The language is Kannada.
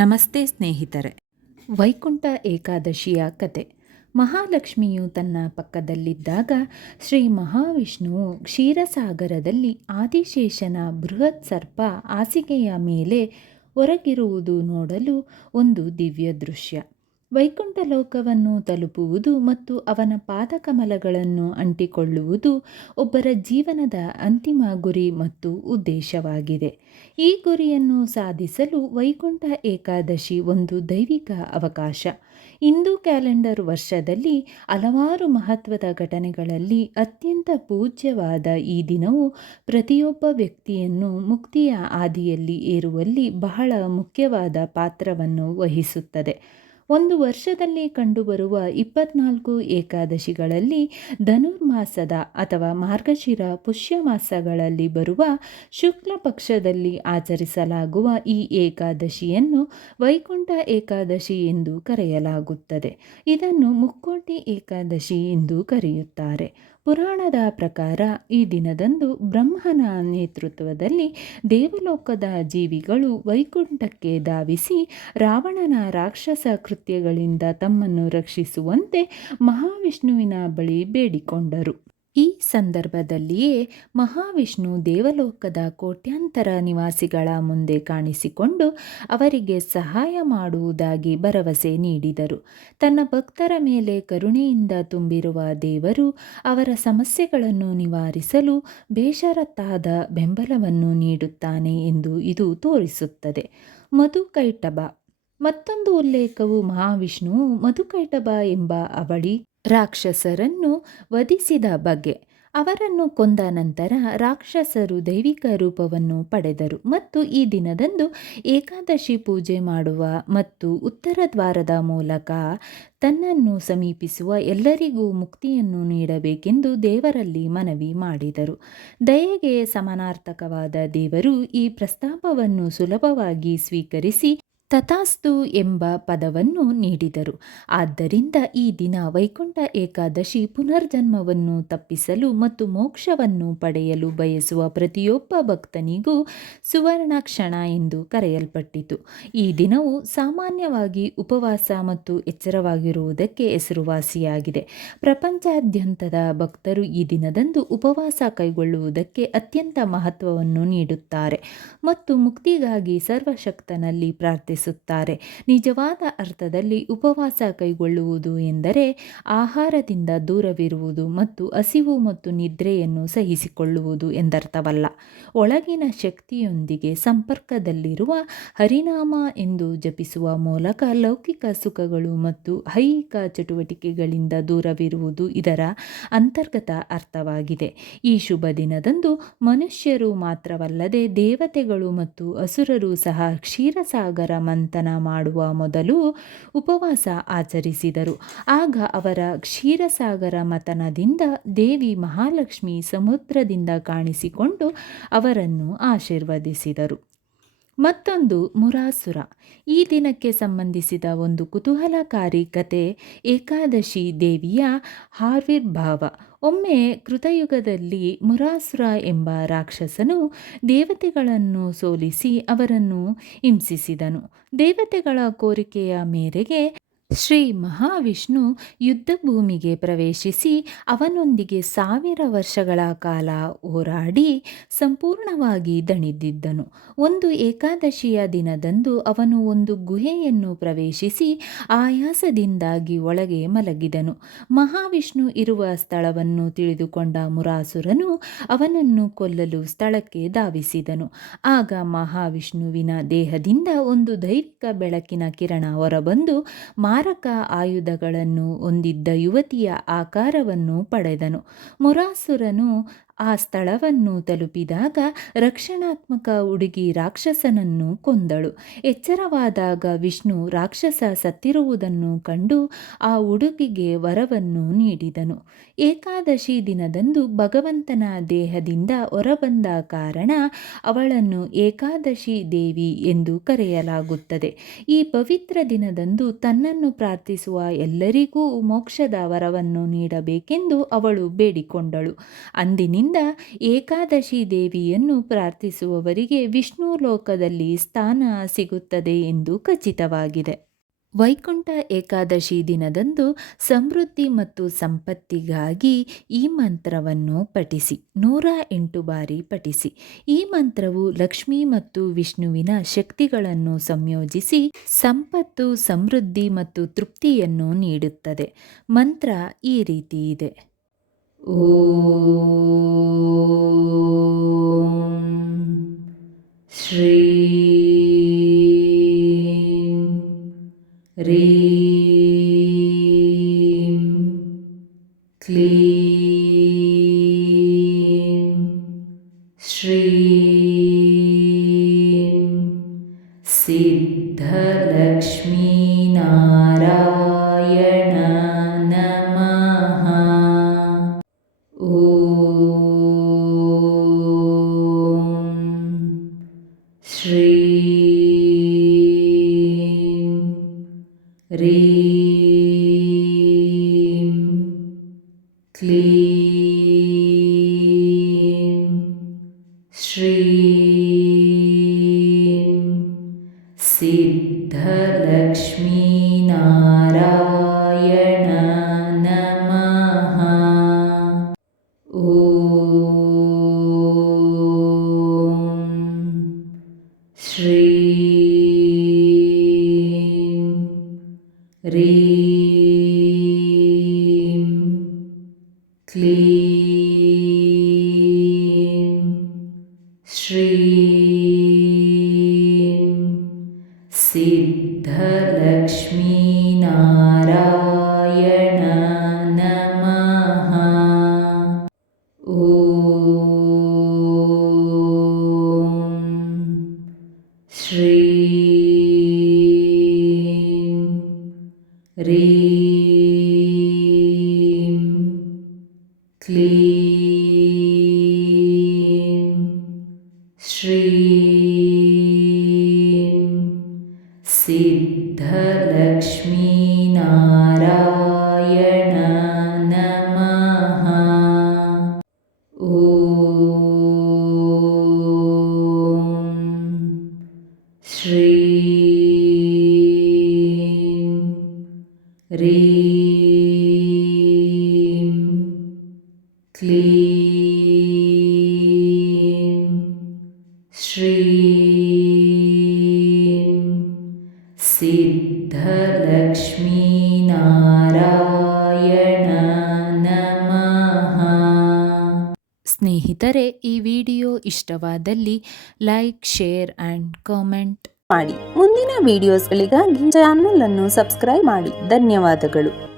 ನಮಸ್ತೆ ಸ್ನೇಹಿತರೆ. ವೈಕುಂಠ ಏಕಾದಶಿಯ ಕತೆ. ಮಹಾಲಕ್ಷ್ಮಿಯು ತನ್ನ ಪಕ್ಕದಲ್ಲಿದ್ದಾಗ ಶ್ರೀ ಮಹಾವಿಷ್ಣುವು ಕ್ಷೀರಸಾಗರದಲ್ಲಿ ಆದಿಶೇಷನ ಬೃಹತ್ ಸರ್ಪ ಹಾಸಿಗೆಯ ಮೇಲೆ ಹೊರಗಿರುವುದು ನೋಡಲು ಒಂದು ದಿವ್ಯ ದೃಶ್ಯ. ವೈಕುಂಠ ಲೋಕವನ್ನು ತಲುಪುವುದು ಮತ್ತು ಅವನ ಪಾದಕಮಲಗಳನ್ನು ಅಂಟಿಕೊಳ್ಳುವುದು ಒಬ್ಬರ ಜೀವನದ ಅಂತಿಮ ಗುರಿ ಮತ್ತು ಉದ್ದೇಶವಾಗಿದೆ. ಈ ಗುರಿಯನ್ನು ಸಾಧಿಸಲು ವೈಕುಂಠ ಏಕಾದಶಿ ಒಂದು ದೈವಿಕ ಅವಕಾಶ. ಹಿಂದೂ ಕ್ಯಾಲೆಂಡರ್ ವರ್ಷದಲ್ಲಿ ಹಲವಾರು ಮಹತ್ವದ ಘಟನೆಗಳಲ್ಲಿ ಅತ್ಯಂತ ಪೂಜ್ಯವಾದ ಈ ದಿನವು ಪ್ರತಿಯೊಬ್ಬ ವ್ಯಕ್ತಿಯನ್ನು ಮುಕ್ತಿಯ ಆದಿಯಲ್ಲಿ ಏರುವಲ್ಲಿ ಬಹಳ ಮುಖ್ಯವಾದ ಪಾತ್ರವನ್ನು ವಹಿಸುತ್ತದೆ. ಒಂದು ವರ್ಷದಲ್ಲಿ ಕಂಡುಬರುವ ಇಪ್ಪತ್ನಾಲ್ಕು ಏಕಾದಶಿಗಳಲ್ಲಿ ಧನುರ್ಮಾಸದ ಅಥವಾ ಮಾರ್ಗಶಿರ ಪುಷ್ಯ ಮಾಸಗಳಲ್ಲಿ ಬರುವ ಶುಕ್ಲ ಪಕ್ಷದಲ್ಲಿ ಆಚರಿಸಲಾಗುವ ಈ ಏಕಾದಶಿಯನ್ನು ವೈಕುಂಠ ಏಕಾದಶಿ ಎಂದು ಕರೆಯಲಾಗುತ್ತದೆ. ಇದನ್ನು ಮುಕ್ಕೋಟಿ ಏಕಾದಶಿ ಎಂದು ಕರೆಯುತ್ತಾರೆ. ಪುರಾಣದ ಪ್ರಕಾರ ಈ ದಿನದಂದು ಬ್ರಹ್ಮನ ನೇತೃತ್ವದಲ್ಲಿ ದೇವಲೋಕದ ಜೀವಿಗಳು ವೈಕುಂಠಕ್ಕೆ ಧಾವಿಸಿ ರಾವಣನ ರಾಕ್ಷಸ ಕೃತ್ಯಗಳಿಂದ ತಮ್ಮನ್ನು ರಕ್ಷಿಸುವಂತೆ ಮಹಾವಿಷ್ಣುವಿನ ಬಳಿ ಬೇಡಿಕೊಂಡರು. ಈ ಸಂದರ್ಭದಲ್ಲಿಯೇ ಮಹಾವಿಷ್ಣು ದೇವಲೋಕದ ಕೋಟ್ಯಾಂತರ ನಿವಾಸಿಗಳ ಮುಂದೆ ಕಾಣಿಸಿಕೊಂಡು ಅವರಿಗೆ ಸಹಾಯ ಮಾಡುವುದಾಗಿ ಭರವಸೆ ನೀಡಿದರು. ತನ್ನ ಭಕ್ತರ ಮೇಲೆ ಕರುಣೆಯಿಂದ ತುಂಬಿರುವ ದೇವರು ಅವರ ಸಮಸ್ಯೆಗಳನ್ನು ನಿವಾರಿಸಲು ಬೇಷರತ್ತಾದ ಬೆಂಬಲವನ್ನು ನೀಡುತ್ತಾನೆ ಎಂದು ಇದು ತೋರಿಸುತ್ತದೆ. ಮಧುಕೈಟಬ. ಮತ್ತೊಂದು ಉಲ್ಲೇಖವು ಮಹಾವಿಷ್ಣುವು ಮಧುಕೈಟಬ ಎಂಬ ಅವಳಿ ರಾಕ್ಷಸರನ್ನು ವಧಿಸಿದ ಬಗ್ಗೆ ಅವರನ್ನು ಕೊಂದ ನಂತರ ರಾಕ್ಷಸರು ದೈವಿಕ ರೂಪವನ್ನು ಪಡೆದರು ಮತ್ತು ಈ ದಿನದಂದು ಏಕಾದಶಿ ಪೂಜೆ ಮಾಡುವ ಮತ್ತು ಉತ್ತರ ದ್ವಾರದ ಮೂಲಕ ತನ್ನನ್ನು ಸಮೀಪಿಸುವ ಎಲ್ಲರಿಗೂ ಮುಕ್ತಿಯನ್ನು ನೀಡಬೇಕೆಂದು ದೇವರಲ್ಲಿ ಮನವಿ ಮಾಡಿದರು. ದಯೆಗೆ ಸಮಾನಾರ್ಥಕವಾದ ದೇವರು ಈ ಪ್ರಸ್ತಾಪವನ್ನು ಸುಲಭವಾಗಿ ಸ್ವೀಕರಿಸಿ ತಥಾಸ್ತು ಎಂಬ ಪದವನ್ನು ನೀಡಿದರು. ಆದ್ದರಿಂದ ಈ ದಿನ ವೈಕುಂಠ ಏಕಾದಶಿ ಪುನರ್ಜನ್ಮವನ್ನು ತಪ್ಪಿಸಲು ಮತ್ತು ಮೋಕ್ಷವನ್ನು ಪಡೆಯಲು ಬಯಸುವ ಪ್ರತಿಯೊಬ್ಬ ಭಕ್ತನಿಗೂ ಸುವರ್ಣ ಕ್ಷಣ ಎಂದು ಕರೆಯಲ್ಪಟ್ಟಿತು. ಈ ದಿನವು ಸಾಮಾನ್ಯವಾಗಿ ಉಪವಾಸ ಮತ್ತು ಎಚ್ಚರವಾಗಿರುವುದಕ್ಕೆ ಹೆಸರುವಾಸಿಯಾಗಿದೆ. ಪ್ರಪಂಚಾದ್ಯಂತದ ಭಕ್ತರು ಈ ದಿನದಂದು ಉಪವಾಸ ಕೈಗೊಳ್ಳುವುದಕ್ಕೆ ಅತ್ಯಂತ ಮಹತ್ವವನ್ನು ನೀಡುತ್ತಾರೆ ಮತ್ತು ಮುಕ್ತಿಗಾಗಿ ಸರ್ವಶಕ್ತನಲ್ಲಿ ಪ್ರಾರ್ಥಿಸುತ್ತಾರೆ ನಿಜವಾದ ಅರ್ಥದಲ್ಲಿ ಉಪವಾಸ ಕೈಗೊಳ್ಳುವುದು ಎಂದರೆ ಆಹಾರದಿಂದ ದೂರವಿರುವುದು ಮತ್ತು ಹಸಿವು ಮತ್ತು ನಿದ್ರೆಯನ್ನು ಸಹಿಸಿಕೊಳ್ಳುವುದು ಎಂದರ್ಥವಲ್ಲ. ಒಳಗಿನ ಶಕ್ತಿಯೊಂದಿಗೆ ಸಂಪರ್ಕದಲ್ಲಿರುವ ಹರಿನಾಮ ಎಂದು ಜಪಿಸುವ ಮೂಲಕ ಲೌಕಿಕ ಸುಖಗಳು ಮತ್ತು ಹೈಕ ಚಟುವಟಿಕೆಗಳಿಂದ ದೂರವಿರುವುದು ಇದರ ಅಂತರ್ಗತ ಅರ್ಥವಾಗಿದೆ. ಈ ಶುಭ ದಿನದಂದು ಮನುಷ್ಯರು ಮಾತ್ರವಲ್ಲದೆ ದೇವತೆಗಳು ಮತ್ತು ಅಸುರರು ಸಹ ಕ್ಷೀರಸಾಗರ ಮಂಥನ ಮಾಡುವ ಮೊದಲು ಉಪವಾಸ ಆಚರಿಸಿದರು. ಆಗ ಅವರ ಕ್ಷೀರಸಾಗರ ಮತನದಿಂದ ದೇವಿ ಮಹಾಲಕ್ಷ್ಮಿ ಸಮುದ್ರದಿಂದ ಕಾಣಿಸಿಕೊಂಡು ಅವರನ್ನು ಆಶೀರ್ವದಿಸಿದರು. ಮತ್ತೊಂದು ಮುರಾಸುರ. ಈ ದಿನಕ್ಕೆ ಸಂಬಂಧಿಸಿದ ಒಂದು ಕುತೂಹಲಕಾರಿ ಕತೆ ಏಕಾದಶಿ ದೇವಿಯ ಹಾರ್ವಿರ್ಭಾವ. ಒಮ್ಮೆ ಕೃತಯುಗದಲ್ಲಿ ಮುರಾಸುರ ಎಂಬ ರಾಕ್ಷಸನು ದೇವತೆಗಳನ್ನು ಸೋಲಿಸಿ ಅವರನ್ನು ಹಿಂಸಿಸಿದನು. ದೇವತೆಗಳ ಕೋರಿಕೆಯ ಮೇರೆಗೆ ಶ್ರೀ ಮಹಾವಿಷ್ಣು ಯುದ್ಧ ಭೂಮಿಗೆ ಪ್ರವೇಶಿಸಿ ಅವನೊಂದಿಗೆ ಸಾವಿರ ವರ್ಷಗಳ ಕಾಲ ಹೋರಾಡಿ ಸಂಪೂರ್ಣವಾಗಿ ದಣಿದಿದ್ದನು. ಒಂದು ಏಕಾದಶಿಯ ದಿನದಂದು ಅವನು ಒಂದು ಗುಹೆಯನ್ನು ಪ್ರವೇಶಿಸಿ ಆಯಾಸದಿಂದಾಗಿ ಒಳಗೆ ಮಲಗಿದನು. ಮಹಾವಿಷ್ಣು ಇರುವ ಸ್ಥಳವನ್ನು ತಿಳಿದುಕೊಂಡ ಮುರಾಸುರನು ಅವನನ್ನು ಕೊಲ್ಲಲು ಸ್ಥಳಕ್ಕೆ ಧಾವಿಸಿದನು. ಆಗ ಮಹಾವಿಷ್ಣುವಿನ ದೇಹದಿಂದ ಒಂದು ದೈವಿಕ ಬೆಳಕಿನ ಕಿರಣ ಹೊರಬಂದು ಮಾರಕ ಆಯುಧಗಳನ್ನು ಹೊಂದಿದ್ದ ಯುವತಿಯ ಆಕಾರವನ್ನು ಪಡೆದನು. ಮುರಾಸುರನು ಆ ಸ್ಥಳವನ್ನು ತಲುಪಿದಾಗ ರಕ್ಷಣಾತ್ಮಕ ಹುಡುಗಿ ರಾಕ್ಷಸನನ್ನು ಕೊಂದಳು. ಎಚ್ಚರವಾದಾಗ ವಿಷ್ಣು ರಾಕ್ಷಸ ಸತ್ತಿರುವುದನ್ನು ಕಂಡು ಆ ಹುಡುಗಿಗೆ ವರವನ್ನು ನೀಡಿದನು. ಏಕಾದಶಿ ದಿನದಂದು ಭಗವಂತನ ದೇಹದಿಂದ ಹೊರಬಂದ ಕಾರಣ ಅವಳನ್ನು ಏಕಾದಶಿ ದೇವಿ ಎಂದು ಕರೆಯಲಾಗುತ್ತದೆ. ಈ ಪವಿತ್ರ ದಿನದಂದು ತನ್ನನ್ನು ಪ್ರಾರ್ಥಿಸುವ ಎಲ್ಲರಿಗೂ ಮೋಕ್ಷದ ವರವನ್ನು ನೀಡಬೇಕೆಂದು ಅವಳು ಬೇಡಿಕೊಂಡಳು. ಅಂದಿನಿಂದ ಇದರಿಂದ ಏಕಾದಶಿ ದೇವಿಯನ್ನು ಪ್ರಾರ್ಥಿಸುವವರಿಗೆ ವಿಷ್ಣು ಲೋಕದಲ್ಲಿ ಸ್ಥಾನ ಸಿಗುತ್ತದೆ ಎಂದು ಖಚಿತವಾಗಿದೆ. ವೈಕುಂಠ ಏಕಾದಶಿ ದಿನದಂದು ಸಮೃದ್ಧಿ ಮತ್ತು ಸಂಪತ್ತಿಗಾಗಿ ಈ ಮಂತ್ರವನ್ನು ಪಠಿಸಿ, ನೂರ ಎಂಟು ಬಾರಿ ಪಠಿಸಿ. ಈ ಮಂತ್ರವು ಲಕ್ಷ್ಮಿ ಮತ್ತು ವಿಷ್ಣುವಿನ ಶಕ್ತಿಗಳನ್ನು ಸಂಯೋಜಿಸಿ ಸಂಪತ್ತು, ಸಮೃದ್ಧಿ ಮತ್ತು ತೃಪ್ತಿಯನ್ನು ನೀಡುತ್ತದೆ. ಮಂತ್ರ ಈ ರೀತಿ ಇದೆ. ಓಂ ಶ್ರೀ ರೀಂ ಕ್ಲೀಂ ಶ್ರೀಂ ಸಿದ್ಧಲಕ್ಷ್ಮೀನಾರಾಯಣ श्रीं सिद्धलक्ष्मीनारायण नमः। ॐ ಶ್ರೀಂ ಸಿದ್ಧಲಕ್ಷ್ಮೀನಾರಾಯಣ श्रीं सिद्धलक्ष्मीनारायण नमः ॐ ಶ್ರೀಂ ಸಿದ್ಧಲಕ್ಷ್ಮೀನಾರಾಯಣ ನಮಃ ಸ್ನೇಹಿತರೆ ಈ ವಿಡಿಯೋ ಇಷ್ಟವಾದಲ್ಲಿ ಲೈಕ್ ಶೇರ್ ಆ್ಯಂಡ್ ಕಾಮೆಂಟ್ ಮಾಡಿ. ಮುಂದಿನ ವಿಡಿಯೋಸ್ಗಳಿಗಾಗಿ ಚಾನಲ್ ಅನ್ನು ಸಬ್ಸ್ಕ್ರೈಬ್ ಮಾಡಿ. ಧನ್ಯವಾದಗಳು.